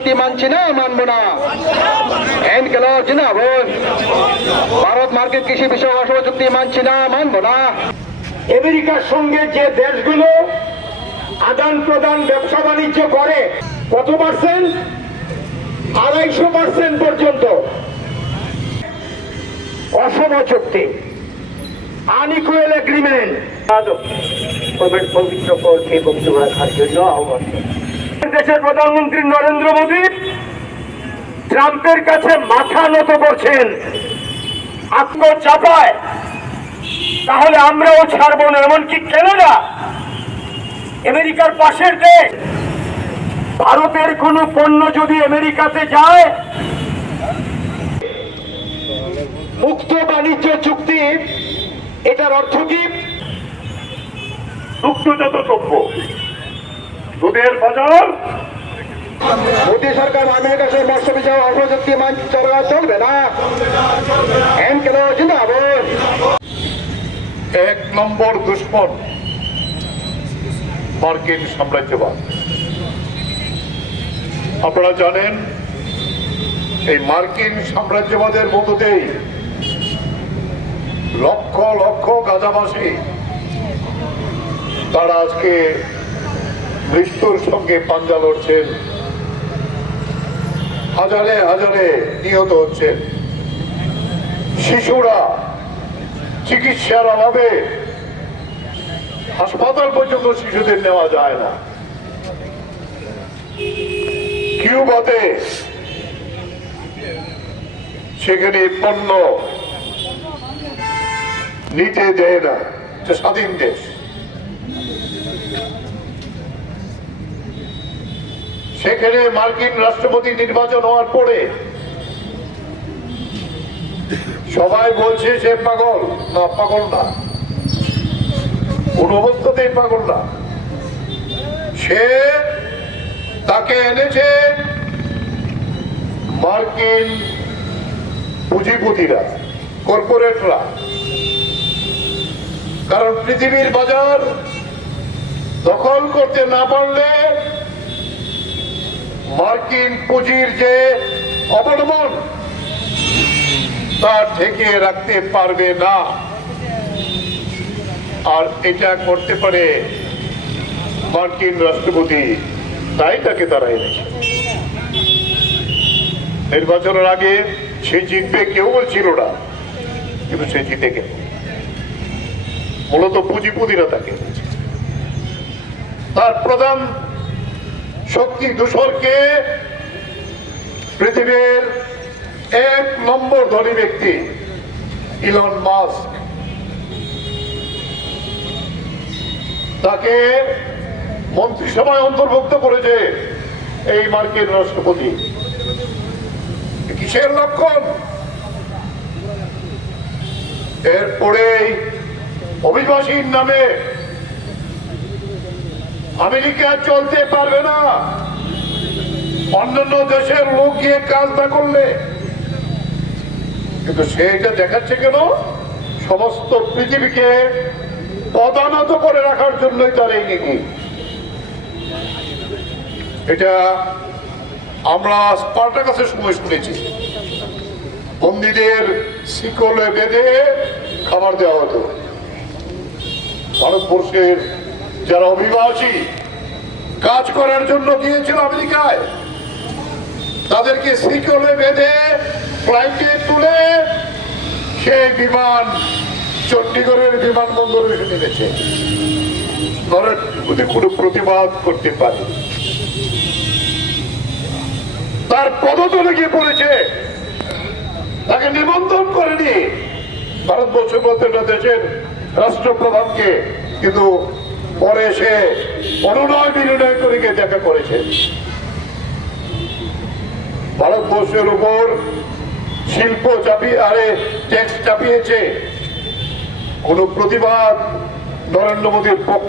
মানছি না মানবো না। এন কেন জিনাবন ভারত মার্কিন কৃষি বিষয় অসম চুক্তি মানছি না মানবো না। আমেরিকার সঙ্গে যে দেশগুলো আদান প্রদান ব্যবসা বাণিজ্য করে কত পার্সেন্ট আড়াইশো পার্সেন্ট পর্যন্ত। অসম চুক্তি। Unequal agreement. পবিত্র পরকে বক্তব্য রাখার জন্য আহ্বান। দেশের প্রধানমন্ত্রী নরেন্দ্র মোদী ট্রাম্পের কাছে মাথা নত করছেন। আত্ম চাপায়। তাহলে আমরাও ছাড়বো না, এমনকি কেনাডা, আমেরিকার পাশের দেশ। ভারতের কোনো পণ্য যদি আমেরিকাতে যায়, মুক্ত বাণিজ্য চুক্তি, এটার অর্থ কি? দুগ্ধজাত দ্রব্য। দুধের বাজার। মোদী সরকার মৎস্য বিষয় অসম চুক্তি চলা চলবে না। এন কেন এক নম্বর দুশ্মন মার্কিন সাম্রাজ্যবাদ। আপনারা জানেন এই মার্কিন সাম্রাজ্যবাদের মধ্যেই লক্ষ লক্ষ গাজাবাসী তারা আজকে মৃত্যুর সঙ্গে পাঞ্জা লড়ছেন। হাজারে হাজারে নিহত হচ্ছেন। শিশুরা চিকিৎসার অভাবে হাসপাতাল পর্যন্ত শিশুদের নেওয়া যায় না। কিউবাতে সেখানে পণ্য নিতে দেয় না। স্বাধীন দেশ। সেখানে মার্কিন রাষ্ট্রপতি নির্বাচন হওয়ার পরে সবাই বলছে সে পাগল। না পাগল না। কোন অবস্থাতেই পাগল না। সে তাকে এনেছে মার্কিন পুঁজিপতিরা, কর্পোরেটরা। কারণ পৃথিবীর বাজার দখল করতে না পারলে মার্কিন পুঁজির যে অবলম্বন তা ঠেকে রাখতে পারবে না। আর এটা করতে পারে মার্কিন রাষ্ট্রপতি, তাই তাকে তারা এনেছে। নির্বাচনের আগে সে জিতবে কেউ বলছিল না, কিন্তু সে জিতে গেল। মূলত পুঁজিপুতিরা তাকে তার প্রধান শক্তি দূষরকে পৃথিবীর এক নম্বর ধনী ব্যক্তি ইলন মাস্ক তাকে মন্ত্রিসভায় অন্তর্ভুক্ত করেছে এই মার্কিন রাষ্ট্রপতি। কিসের লক্ষণ? এরপরে অভিবাসীর নামে আমেরিকা চলতে পারবে না। অন্যান্য দেশের লোক গিয়ে কাজ না করলে। কিন্তু সে এটা দেখাচ্ছে কেন? সমস্ত পৃথিবীকে পদানত করে রাখার জন্যই তার এই নীতি। এটা আমরা স্পার্টার কাছে সময় শুনেছি। বন্দীদের শিকলে বেঁধে খাবার দেওয়া হতো। ভারতবর্ষের যারা অভিবাসী কাজ করার জন্য গিয়েছিল আমেরিকায়, তাদেরকে শিকলে বেঁধে, ফ্লাইটে তুলে সেই বিমান চণ্ডীগড়ের বিমানবন্দরে এসে নেমেছে কোনো প্রতিবাদ করতে পারে তার পদতলে গিয়ে পড়েছে। তাকে নিবন্ধন করেনি। ভারতবর্ষের মধ্যে একটা দেশের রাষ্ট্রপ্রধানকে, কিন্তু পরে সে অনুনয় বিনয় করে দেখা করেছে। ভারতবর্ষের উপর শিল্প চাপিয়ে, আরে ট্যাক্স চাপিয়েছে। কোন প্রতিবাদ নরেন্দ্র মোদীর পক্ষ